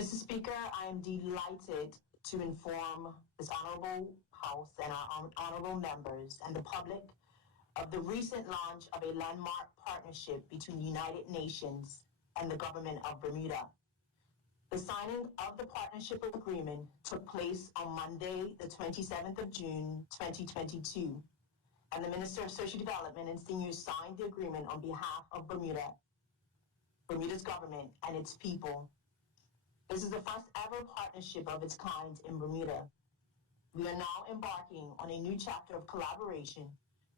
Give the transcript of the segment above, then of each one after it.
Mr. Speaker, I am delighted to inform this Honorable House and our honorable members and the public of the recent launch of a landmark partnership between the United Nations and the government of Bermuda. The signing of the partnership agreement took place on Monday, the 27th of June, 2022, and the Minister of Social Development and Seniors signed the agreement on behalf of Bermuda's government and its people. This is the first ever partnership of its kind in Bermuda. We are now embarking on a new chapter of collaboration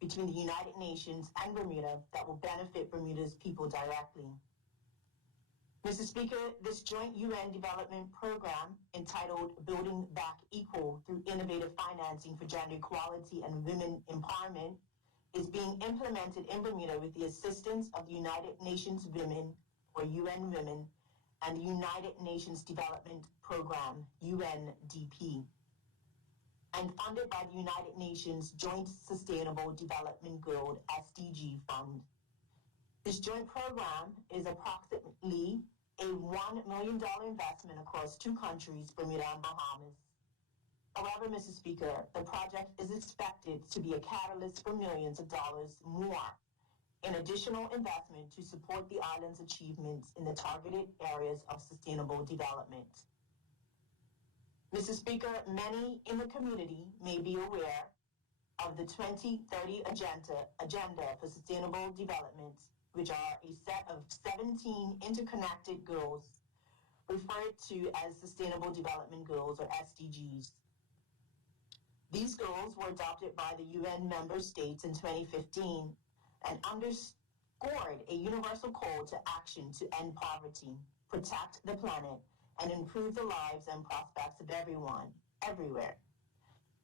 between the United Nations and Bermuda that will benefit Bermuda's people directly. Mr. Speaker, this joint UN development program entitled Building Back Equal through Innovative Financing for Gender Equality and Women Empowerment is being implemented in Bermuda with the assistance of the United Nations Women, or UN Women, and the United Nations Development Program, UNDP, and funded by the United Nations Joint Sustainable Development Goal, SDG Fund. This joint program is approximately a $1 million investment across two countries, Bermuda and Bahamas. However, Mr. Speaker, the project is expected to be a catalyst for millions of dollars more in additional investment to support the island's achievements in the targeted areas of sustainable development. Mr. Speaker, many in the community may be aware of the 2030 Agenda for Sustainable Development, which are a set of 17 interconnected goals referred to as Sustainable Development Goals, or SDGs. These goals were adopted by the UN member states in 2015 and underscored a universal call to action to end poverty, protect the planet, and improve the lives and prospects of everyone, everywhere.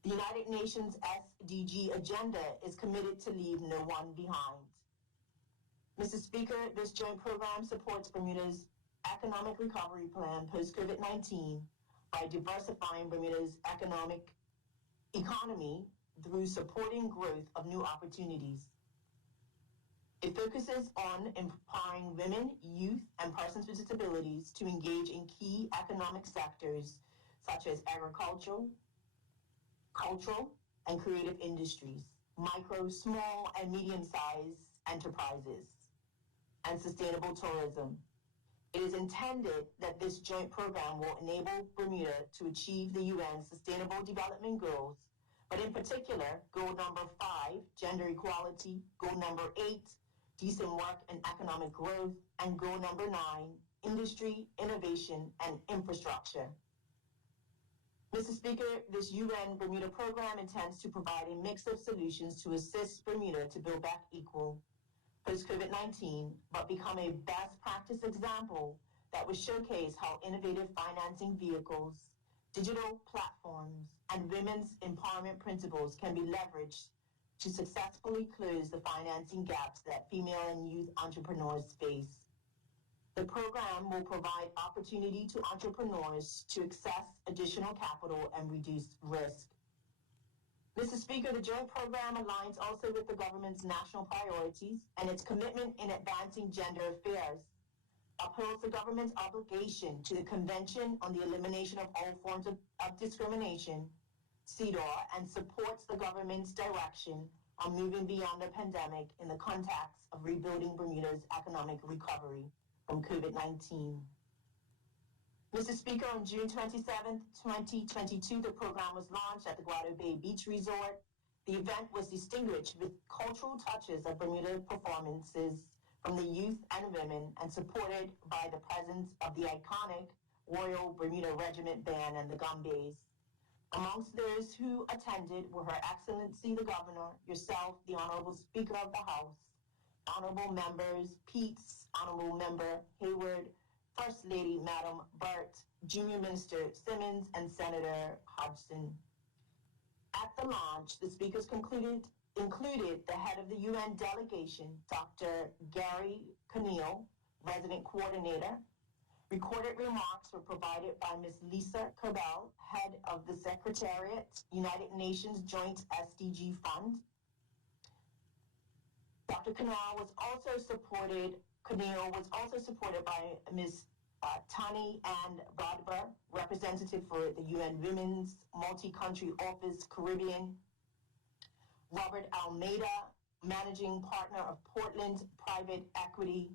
The United Nations SDG agenda is committed to leave no one behind. Mr. Speaker, this joint program supports Bermuda's economic recovery plan post-COVID-19 by diversifying Bermuda's economy through supporting growth of new opportunities. It focuses on empowering women, youth, and persons with disabilities to engage in key economic sectors such as agricultural, cultural, and creative industries, micro, small, and medium-sized enterprises, and sustainable tourism. It is intended that this joint program will enable Bermuda to achieve the UN Sustainable Development Goals, but in particular, goal number 5, gender equality, goal number 8, decent work and economic growth, and goal number 9, industry, innovation, and infrastructure. Mr. Speaker, this UN Bermuda program intends to provide a mix of solutions to assist Bermuda to build back equal post-COVID-19, but become a best practice example that would showcase how innovative financing vehicles, digital platforms, and women's empowerment principles can be leveraged to successfully close the financing gaps that female and youth entrepreneurs face. The program will provide opportunity to entrepreneurs to access additional capital and reduce risk. Mr. Speaker, the joint program aligns also with the government's national priorities and its commitment in advancing gender affairs, upholds the government's obligation to the Convention on the Elimination of All Forms of Discrimination, CEDAW, and supports the government's direction on moving beyond the pandemic in the context of rebuilding Bermuda's economic recovery from COVID-19. Mr. Speaker, on June 27, 2022, the program was launched at the Guado Bay Beach Resort. The event was distinguished with cultural touches of Bermuda performances from the youth and women and supported by the presence of the iconic Royal Bermuda Regiment Band and the Gumbays. Amongst those who attended were Her Excellency the Governor, yourself, the Honorable Speaker of the House, Honorable Members Peets, Honorable Member Hayward, First Lady Madam Burt, Junior Minister Simmons, and Senator Hodgson. At the launch, the speakers included the head of the UN delegation, Dr. Gary Conneal, resident coordinator. Recorded remarks were provided by Ms. Lisa Cabell, head of the Secretariat, United Nations Joint SDG Fund. Dr. Conneal was also supported by Ms. Tinee and Furbert, representative for the UN Women's Multi-Country Office Caribbean, Robert Almeida, managing partner of Portland Private Equity,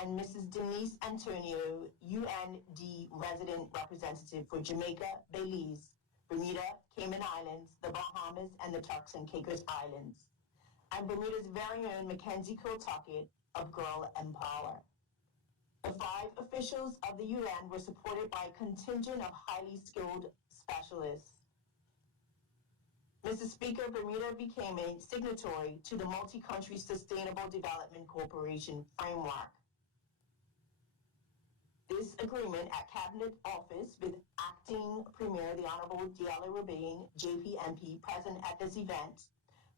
and Mrs. Denise Antonio, UND resident representative for Jamaica, Belize, Bermuda, Cayman Islands, the Bahamas, and the Turks and Caicos Islands, and Bermuda's very own Mackenzie Kiltucket of Girl Empower. The 5 officials of the UN were supported by a contingent of highly skilled specialists. Mr. Speaker, Bermuda became a signatory to the Multi-Country Sustainable Development Corporation framework. This agreement at Cabinet Office with Acting Premier, the Honorable Diallo Rabane, JPMP, present at this event,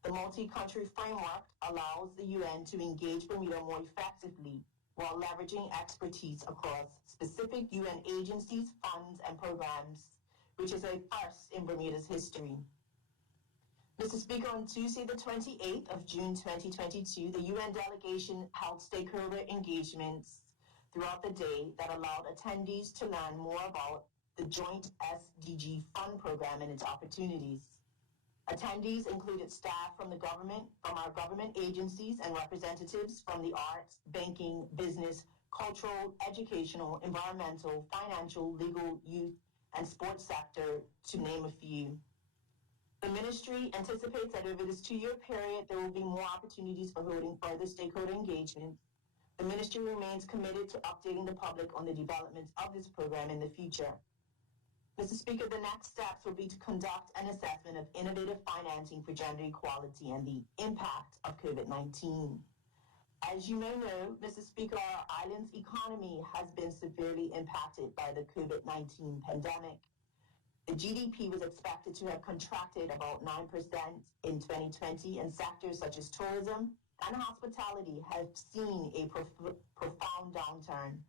the multi-country framework allows the UN to engage Bermuda more effectively while leveraging expertise across specific UN agencies, funds, and programs, which is a first in Bermuda's history. Mr. Speaker, on Tuesday, the 28th of June 2022, the UN delegation held stakeholder engagements throughout the day that allowed attendees to learn more about the joint SDG Fund program and its opportunities. Attendees included staff from the government, from our government agencies, and representatives from the arts, banking, business, cultural, educational, environmental, financial, legal, youth, and sports sector, to name a few. The ministry anticipates that over this 2-year period, there will be more opportunities for holding further stakeholder engagement. The ministry remains committed to updating the public on the developments of this program in the future. Mr. Speaker, the next steps will be to conduct an assessment of innovative financing for gender equality and the impact of COVID-19. As you may know, Mr. Speaker, our island's economy has been severely impacted by the COVID-19 pandemic. The GDP was expected to have contracted about 9% in 2020, and sectors such as tourism and hospitality have seen a profound downturn.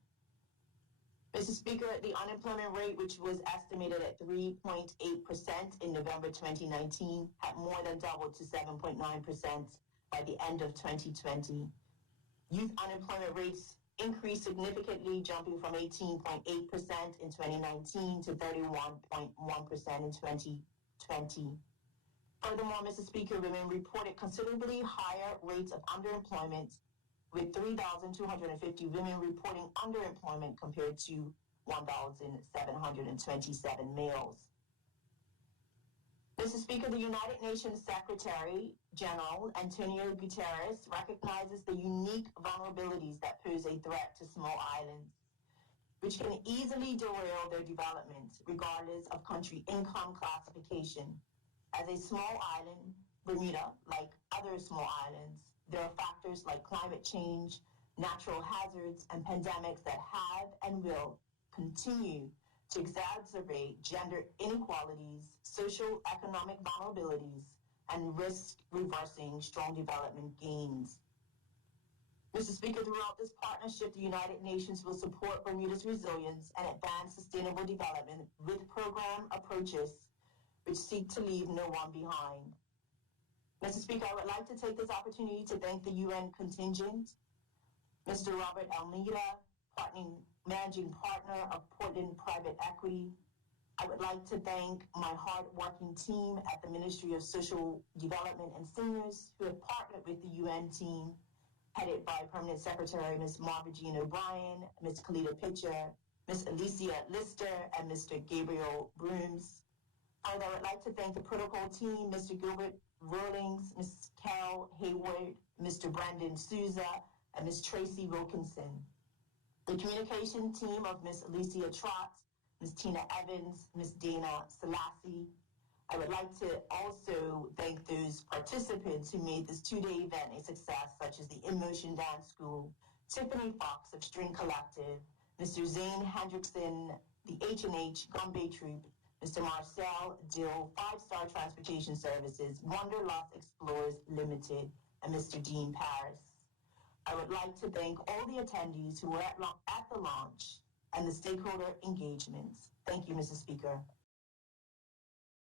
Mr. Speaker, the unemployment rate, which was estimated at 3.8% in November 2019, had more than doubled to 7.9% by the end of 2020. Youth unemployment rates increased significantly, jumping from 18.8% in 2019 to 31.1% in 2020. Furthermore, Mr. Speaker, women reported considerably higher rates of underemployment, with 3,250 women reporting underemployment compared to 1,727 males. Mr. Speaker, the United Nations Secretary General Antonio Guterres recognizes the unique vulnerabilities that pose a threat to small islands, which can easily derail their development regardless of country income classification. As a small island, Bermuda, like other small islands, there are factors like climate change, natural hazards, and pandemics that have and will continue to exacerbate gender inequalities, social economic vulnerabilities, and risk reversing strong development gains. Mr. Speaker, throughout this partnership, the United Nations will support Bermuda's resilience and advance sustainable development with program approaches which seek to leave no one behind. Mr. Speaker, I would like to take this opportunity to thank the UN contingent, Mr. Robert Almeida, managing partner of Portland Private Equity. I would like to thank my hard-working team at the Ministry of Social Development and Seniors who have partnered with the UN team, headed by Permanent Secretary Ms. Marva Jean O'Brien, Ms. Kalita Pitcher, Ms. Alicia Lister, and Mr. Gabriel Brooms. I would like to thank the protocol team, Mr. Gilbert Rawlings, Ms. Carol Hayward, Mr. Brandon Souza, and Ms. Tracy Wilkinson. The communication team of Ms. Alicia Trott, Ms. Tina Evans, Ms. Dana Selassie. I would like to also thank those participants who made this 2-day event a success, such as the In Motion Dance School, Tiffany Fox of String Collective, Mr. Zane Hendrickson, the H&H Gumbe Troop, Mr. Marcel Dill, 5-Star Transportation Services, Wanderlust Explorers Limited, and Mr. Dean Paris. I would like to thank all the attendees who were at the launch and the stakeholder engagements. Thank you, Mr. Speaker.